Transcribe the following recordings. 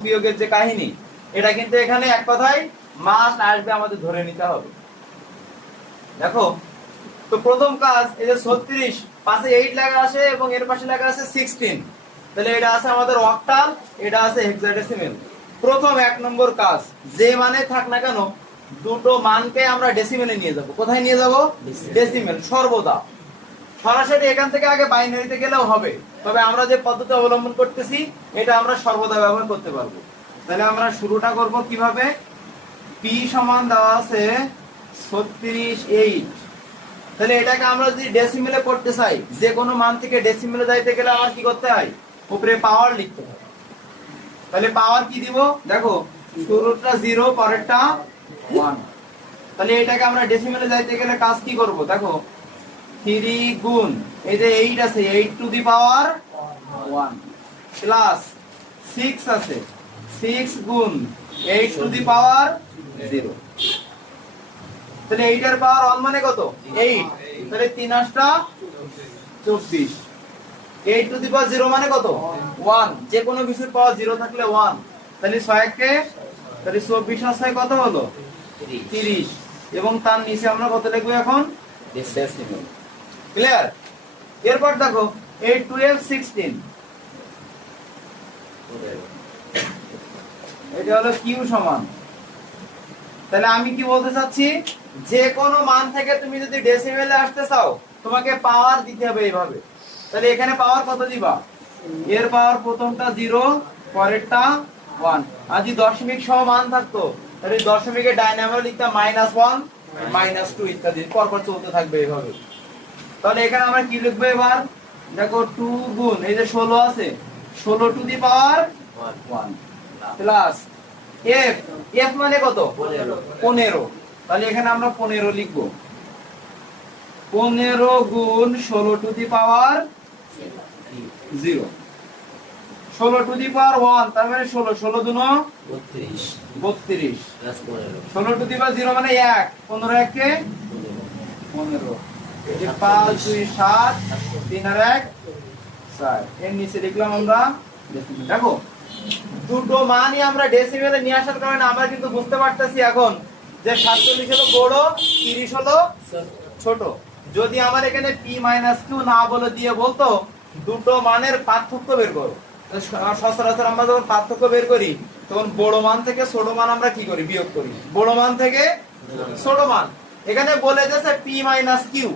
বিয়োগের যে কাহিনী এটা কিন্তু এখানে এক কথায় মাস আসবে আমাদের ধরে নিতে হবে। দেখো তো প্রথম কাজ এই যে ছত্রিশ পাশে এইট লেখা আছে এবং এর পাশে লেখা আছে সিক্সটিন তাহলে এটা আছে আমাদের অক্টাল এটা আছে হেক্সাডেসিমেল প্রথম এক নম্বর কাজ যে মানে থাক না কেন দুটো মানকে আমরা ডেসিমেলে নিয়ে যাব। কোথায় নিয়ে যাব? ডেসিমেল সর্বদা। সরাসরি এখান থেকে আগে বাইনারিতে গেলেও হবে। তবে আমরা যে পদ্ধতি অবলম্বন করতেছি, এটা আমরা সর্বদা ব্যবহার করতে পারব। তাহলে আমরা শুরুটা করব কীভাবে? পি সমান দেওয়া আছে ছত্রিশ এইট। তাহলে এটাকে আমরা যদি ডেসিমেলে করতে চাই, যে কোনো মান থেকে ডেসিমেলে যাইতে গেলে আমার কি করতে হয়? উপরে পাওয়ার লিখতে হয় তাহলে পাওয়ার কি দিব? দেখো, শুরুটা জিরো পরেরটা ওয়ান তাহলে এটাকে আমরা ডেসিমেলে যাইতে গেলে কাজ কি করব? দেখো থ্রি গুণ এই যে এইট আছে eight to the power one plus six আছে সিক্স গুণ eight to the power zero তাহলে এইটের পাওয়ার ওয়ান মানে কত? এইট তাহলে তিন আটটা চব্বিশ। Eight to the power zero মানে কত? ওয়ান যে কোনো কিছুর পাওয়ার জিরো থাকলে ওয়ান তাহলে ছয়কে, তাহলে চব্বিশ আর ছয় কত হলো? তিরিশ। এবং তার নিচে আমরা কত লিখব এখন? ক্লিয়ার এরপর দেখো এইট টুয়েলভ সিক্সটিন এটা হলো কিউ সমান। তাহলে আমি কি বলতে চাচ্ছি? যে কোনো মান থেকে তুমি যদি ডেসিমেলে আসতে চাও, তোমাকে পাওয়ার দিতে হবে এইভাবে। তাহলে এখানে পাওয়ার কত দিবা? এর পাওয়ার প্রথমটা জিরো পরেরটা ওয়ান আর যদি দশমিক সহ মান থাকতো, তাহলে দশমিকের ডাইনামো লিখতাম মাইনাস ওয়ান মাইনাস টু ইত্যাদি। পরপর চলতে থাকবে এইভাবে। তাহলে এখানে আমরা কি লিখব এবার? দেখো টু গুণ এই যে ষোলো আছে ষোলো to the power one plus F F মানে কত? পনেরো। তাহলে এখানে আমরা পনেরো লিখব। পনেরো গুণ ষোলো টু দি পাওয়ার জিরো ষোলো টু দি পাওয়ার ওয়ান তার মানে ষোলো ষোলো দুনো বত্রিশ। বত্রিশ। ষোলো টু দি পাওয়ার জিরো মানে এক পনেরো একে পনেরো। পাঁচ, দুই, সাত, তিন এক চার নিচে দেখো, দুটো মানই আমরা নিয়ে আসার কারণে আমরা কিন্তু বুঝতে পারতেছি এখন যে সাতচল্লিশ তিরিশ যদি আমার এখানে পি মাইনাস কিউ না বলে দিয়ে বলতো, দুটো মানের পার্থক্য বের করো। সচরাচর আমরা যখন পার্থক্য বের করি, তখন বড় মান থেকে ছোট মান আমরা কি করি? বিয়োগ করি। বড় মান থেকে ছোট মান। এখানে বলে দিয়েছে পি মাইনাস কিউ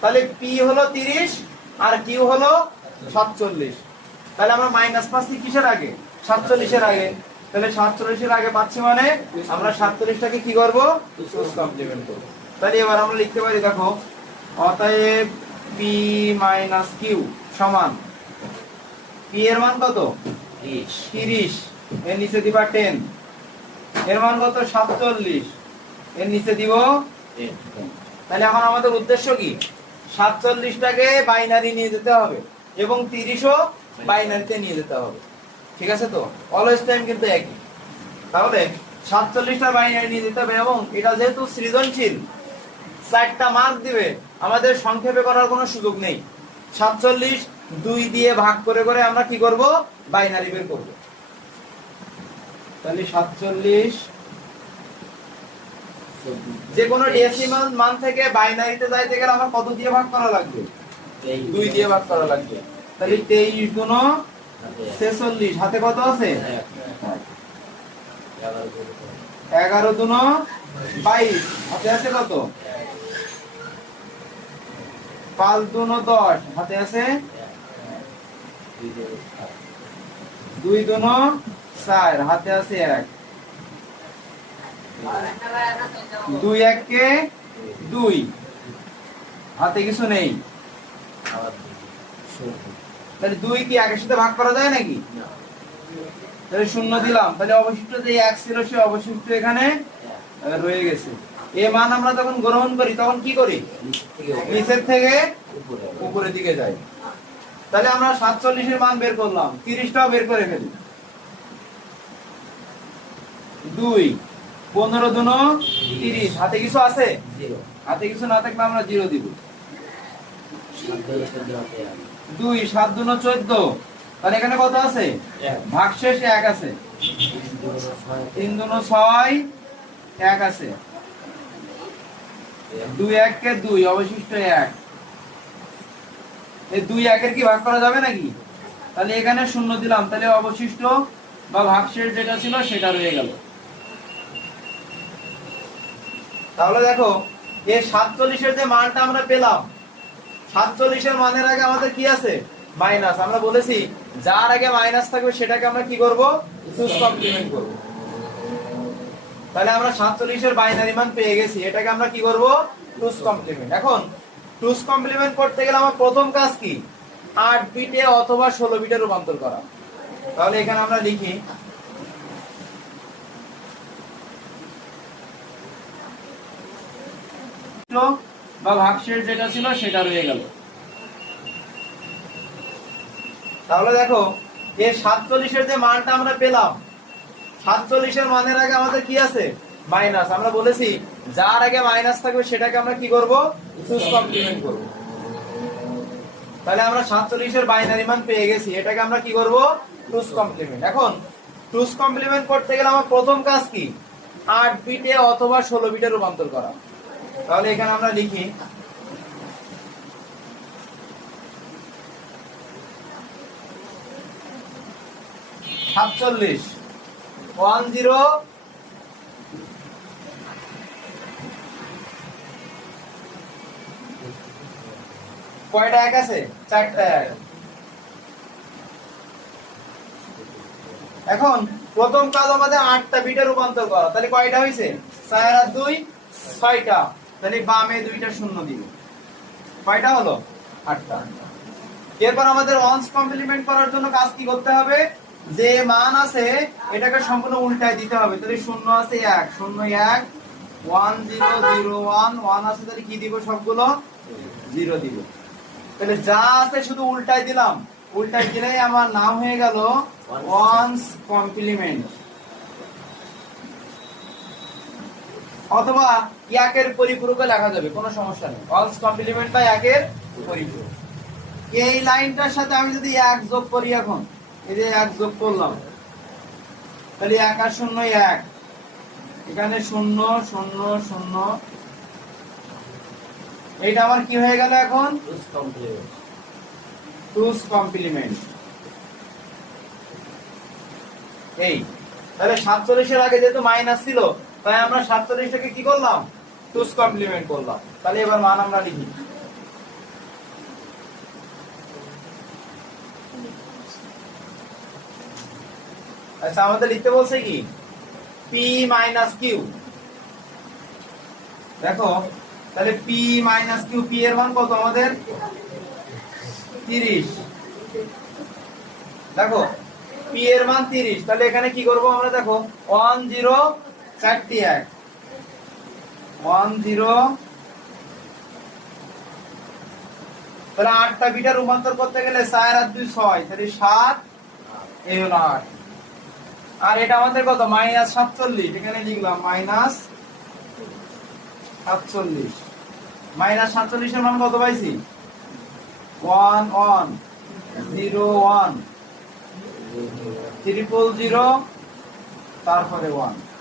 তাহলে পি হলো তিরিশ আর কিউ হলো সাতচল্লিশ। তাহলে আমরা মাইনাস পাচ্ছি কিসের আগে? সাতচল্লিশের আগে। তাহলে সাতচল্লিশের আগে পাচ্ছি মানে আমরা সাতচল্লিশটাকে কি করব? কমপ্লিমেন্ট করব। তাহলে এবার আমরা লিখতে পারি দেখো অতএব পি মাইনাস কিউ সমান। পি এর মান কত? তিরিশ। এর নিচে দিবা টেন এর মান কত? সাতচল্লিশ। এর নিচে দিব তাহলে এখন আমাদের উদ্দেশ্য কি? সাতচল্লিশটাকে বাইনারি নিয়ে যেতে হবে এবং তিরিশও বাইনারিতে নিয়ে যেতে হবে। ঠিক আছে তো? অলওয়েজ টাইম কিন্তু একই। তাহলে সাতচল্লিশটা বাইনারি নিয়ে যেতে হবে এবং এটা যেহেতু সৃজনশীল, চারটা মার্ক দিবে, আমাদের সংক্ষেপে করার কোনো সুযোগ নেই। সাতচল্লিশ দুই দিয়ে ভাগ করে করে আমরা কি করব? বাইনারি বের করব। তাহলে সাতচল্লিশ যে কোনো ডেসিমাল মান থেকে বাইনারিতে যাইতে গেলে আমার কত দিয়ে ভাগ করা লাগবে? দুই দিয়ে ভাগ করা লাগবে। তাহলে তেইশ গুণ ছেচল্লিশ। হাতে কত আছে? এগারো দুন বাইশ। হাতে আছে কত? পাঁচ দুন দশ। হাতে আছে? দুই দুন চার। হাতে আছে এক। দুই এককে দুই। হাতে কিছু নেই। তাহলে দুই কি একের সাথে ভাগ করা যায় নাকি? তাহলে শূন্য দিলাম। তাহলে অবশিষ্ট যে এক ছিল সে অবশিষ্ট এখানে রয়ে গেছে। এ মান আমরা যখন গ্রহণ করি তখন কি করি? নিচের থেকে উপরের দিকে যাই। তাহলে আমরা সাতচল্লিশের মান বের করলাম। তিরিশটাও বের করে ফেলি। দুই। পনেরো দুনো তিরিশ। হাতে কিছু আছে? হাতে কিছু না থাকলে আমরা জিরো দিব। দুই সাত দুনো চোদ্দ। তাহলে এখানে কত আছে? ভাগশেষ এক আছে। তিন দুনো ছয় এক আছে। দুই এককে দুই অবশিষ্ট এক। এই দুই একের কি ভাগ করা যাবে নাকি? তাহলে এখানে শূন্য দিলাম। তাহলে অবশিষ্ট বা ভাগশেষ যেটা ছিল সেটা রয়ে গেল। তাহলে দেখো এই সাতচল্লিশের যে মানটা আমরা পেলাম, সাতচল্লিশের মানের আগে আমাদের কি আছে? মাইনাস আমরা বলেছি, যার আগে মাইনাস থাকবে সেটাকে আমরা কি করব? কমপ্লিমেন্ট তাহলে আমরা সাতচল্লিশের বাইনারি মান পেয়ে গেছি, এটাকে আমরা কি করব? টুস কমপ্লিমেন্ট এখন টুস কমপ্লিমেন্ট করতে গেলে আমার প্রথম কাজ কি? আট বিটে অথবা ষোলো বিটে রূপান্তর করা। তাহলে এখানে আমরা লিখি বা ভাগশেষ যেটা ছিল সেটা রয়ে গেল। তাহলে দেখো সাতচল্লিশের যে মানটা আমরা পেলাম, সাতচল্লিশের মানের আগে আমাদের কি আছে? মাইনাস। আমরা বলেছি, যার আগে মাইনাস থাকবে সেটাকে আমরা কি করব? কমপ্লিমেন্ট করব। তাহলে আমরা সাতচল্লিশের বাইনারি মান পেয়ে গেছি, এটাকে আমরা কি করব? টুস কমপ্লিমেন্ট এখন টুস কমপ্লিমেন্ট করতে গেলে আমার প্রথম কাজ কি? আট বিটে অথবা ষোলো বিটে রূপান্তর করা। তাহলে এখানে আমরা লিখি সাতচল্লিশ। One zero. কয়টা এক আছে? চারটা এক। এখন প্রথম কাজ আমাদের আটটা বিটে রূপান্তর করা। তাহলে কয়টা হয়েছে? চার আর দুই, ছয়টা। তাহলে বামে দুইটা শূন্য দিব কয়টা হলো? আটটা। এরপর আমাদের ওয়ান্স কমপ্লিমেন্ট করার জন্য কাজ কি করতে হবে? যে মান আছে, এটাকে সম্পূর্ণ উল্টায় দিতে হবে। তাহলে শূন্য আছে এক, শূন্য এক one zero zero one one আছে, তাহলে কি দিব সবগুলো? জিরো দিব। তাহলে যা আছে শুধু উল্টায় দিলাম। উল্টায় দিলেই আমার নাম হয়ে গেল ওয়ান্স কমপ্লিমেন্ট অথবা একের পরিপূরকে লেখা যাবে কোনো সমস্যা নেই। ওয়ান্স কমপ্লিমেন্ট বা একের পরিপূরক। এই লাইনটার সাথে আমি যদি এক যোগ করি এখন এই যে এক যোগ করলাম তাহলে এক আর শূন্য এক। এখানে শূন্য শূন্য শূন্য। এইটা আমার কি হয়ে গেল এখন? টুস কমপ্লিমেন্ট এই তাহলে সাতচল্লিশের আগে যেহেতু মাইনাস ছিল তাই আমরা সাতচল্লিশটাকে কি করলাম? টুস কমপ্লিমেন্ট করলাম। তাহলে এবার মান আমরা লিখি। আচ্ছা আমাদের লিখতে বলছে কি? পি মাইনাস কিউ দেখো তাহলে পি মাইনাস কিউ পি এর মান কত আমাদের? তিরিশ। দেখো পি এর মান তিরিশ। তাহলে এখানে কি করব আমরা? দেখো ওয়ান জিরো চারটি এক। ওয়ান জিরো তাহলে আটটা বিটা রূপান্তর করতে গেলে চার আর দুই ছয়, তাহলে সাত। এই হলো আট। আর এটা আমাদের কত? মাইনাস সাতচল্লিশ। এখানে লিখলাম মাইনাস সাতচল্লিশ। মাইনাস সাতচল্লিশের মান কত পাইছি? One one zero one triple zero তারপরে ওয়ান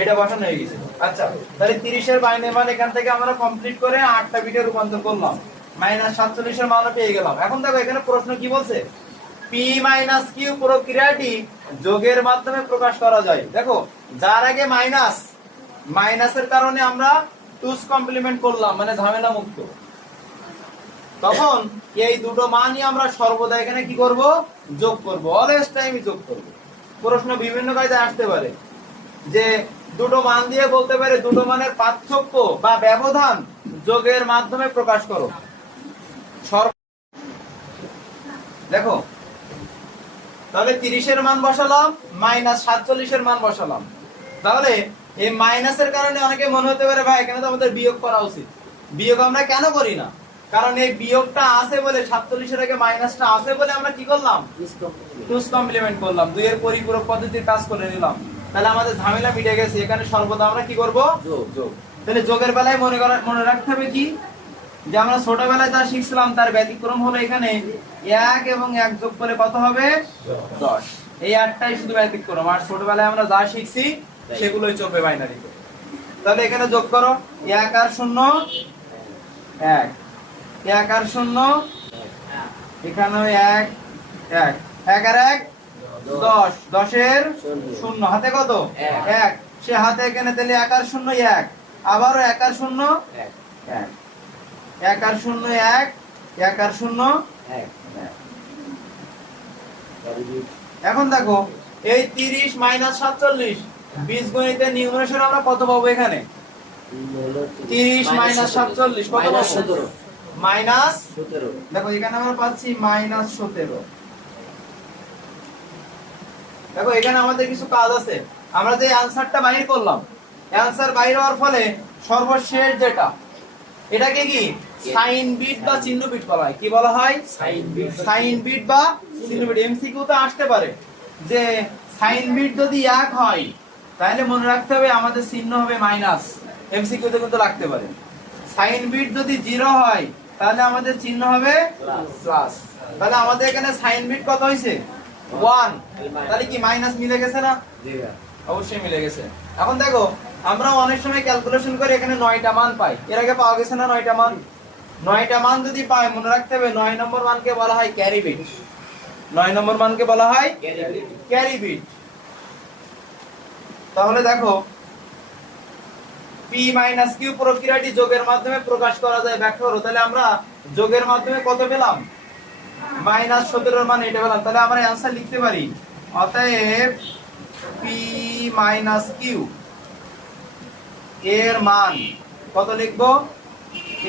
এটা বসানো হয়ে গেছে। আচ্ছা তাহলে তিরিশের বাইনের মান এখান থেকে আমরা কমপ্লিট করে আটটা বিটে রূপান্তর করলাম। মাইনাস সাতচল্লিশের মানও পেয়ে গেলাম। এখন দেখো, এখানে প্রশ্ন কি বলছে? পি মাইনাস কিউ প্রক্রিয়াটি যোগের মাধ্যমে প্রকাশ করা যায়। দেখো, যার আগে মাইনাস মাইনাসের কারণে আমরা টুস কমপ্লিমেন্ট করলাম মানে ঝামেলা মুক্ত। তখন এই দুটো মানই আমরা সর্বদা এখানে কি করব? যোগ করব। অলওয়েজ টাইম যোগ করব। প্রশ্ন বিভিন্ন কায়দায় আসতে পারে। যে দুটো মান দিয়ে বলতে পারে দুটো মানের পার্থক্য বা ব্যবধান যোগের মাধ্যমে প্রকাশ করো। দেখো তাহলে তিরিশের মান বসালাম মাইনাস সাতচল্লিশের মান বসালাম। তাহলে এই মাইনাসের কারণে অনেকে মনে হতে পারে ভাই এখানে তো আমাদের বিয়োগ করা উচিত। বিয়োগ আমরা কেন করি না? কারণ এই বিয়োগটা আছে বলে সাতচল্লিশের আগে মাইনাসটা আছে বলে আমরা কি করলাম? টুস কমপ্লিমেন্ট করলাম। দুইয়ের পরিপূরক পদ্ধতির কাজ করে নিলাম। তাহলে আমাদের ঝামেলা মিটে গেছে এখানে সর্বদা আমরা কি করব? যোগ যোগ। তাহলে যোগের বেলায় মনে করা মনে রাখতে হবে কি? যে আমরা ছোটবেলায় যা শিখছিলাম তার ব্যতিক্রম হলো এখানে এক এবং এক যোগ করে কত হবে? দশ। এই আটটাই শুধু ব্যতিক্রম। আর ছোটবেলায় আমরা যা শিখছি সেগুলোই চলবে বাইনারি তাহলে এখানে যোগ করো এক আর শূন্য এক। এক আর শূন্য এখানেও এক এক। এক আর এক দশ। দশের শূন্য। হাতে কত? এক। সে হাতে এখানে তাহলে এক আর শূন্য এক। আবারও এক আর শূন্য? এক। আর শূন্য এক। এক আর শূন্য? এখন দেখো এই তিরিশ মাইনাস সাতচল্লিশ বীজগণিতের নিউমারেশন আমরা কত পাবো এখানে? তিরিশ মাইনাস সাতচল্লিশ কত পাবো? সতেরো। মাইনাস? সতেরো। দেখো এখানে আমরা পাচ্ছি মাইনাস সতেরো। দেখো এখানে আমাদের কিছু কাজ আছে। আমরা যে অ্যান্সারটা বাইর করলাম অ্যান্সার বাইর হওয়ার ফলে সর্বশেষ যেটা এটাকে কি? সাইন বিট বা চিহ্ন বিট বলা হয়। কি বলা হয়? সাইন বিট বা চিহ্ন বিট। এমসিকিউ তে আসতে পারে। যে সাইন বিট যদি এক হয় তাহলে মনে রাখতে হবে আমাদের চিহ্ন হবে মাইনাস। এমসিকিউ তে কিন্তু লাগতে পারে। সাইন বিট যদি জিরো হয় তাহলে আমাদের চিহ্ন হবে. প্লাস তাহলে আমাদের এখানে সাইন বিট কত হয়েছে? ওয়ান। তাহলে কি মাইনাস মিলে গেছে না? অবশ্যই মিলে গেছে। এখন দেখো আমরা অনেক সময় ক্যালকুলেশন করে এখানে নয়টা মান পাই। এর আগে পাওয়া গেছে না নয়টা মান? নয়টা মান যদি পাই মনে রাখতে হবে নয় নম্বর মানকে বলা হয় ক্যারি বিট নয় নম্বর মানকে বলা হয় ক্যারি বিট তাহলে দেখো পি মাইনাস কিউ প্রক্রিয়াটি যোগের মাধ্যমে প্রকাশ করা যায়। ব্যাখ্যা করো। তাহলে আমরা যোগের মাধ্যমে কত পেলাম? মাইনাস সতেরোর মান এটা পেলাম তাহলে আমরা অ্যান্সার লিখতে পারি। অতএব পি মাইনাস কিউ এর মান কত লিখব?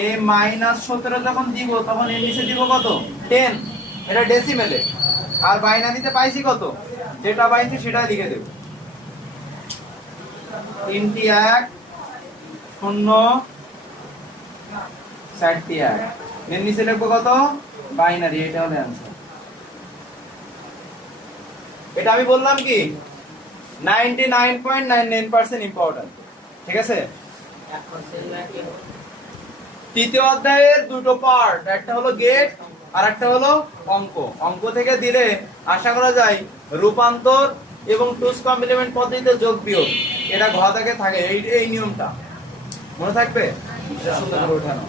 এ মাইনাস সতেরো যখন দিব, তখন এর নিচে দিব কত? টেন এটা ডেসিমেলে আর বাইনারিতে পাইছি কত? যেটা পাইছি সেটা লিখে দেব। তিনটি এক, শূন্য চারটি এক। এর নিচে লিখব কত? বাইনারি এটা হলো অ্যান্সার এটা আমি বললাম কি? Ninety nine point nine nine percent important ঠিক আছে? তৃতীয় অধ্যায়ের দুটো পার্ট একটা হলো গেট আর একটা হলো অঙ্ক। অঙ্ক থেকে দিলে আশা করা যায় রূপান্তর এবং টুস কমপ্লিমেন্ট পদ্ধতিতে যোগ বিয়োগ। এটা ঘ থেকে থাকে এই এই নিয়মটা। মনে থাকবে? সুন্দর ওঠানো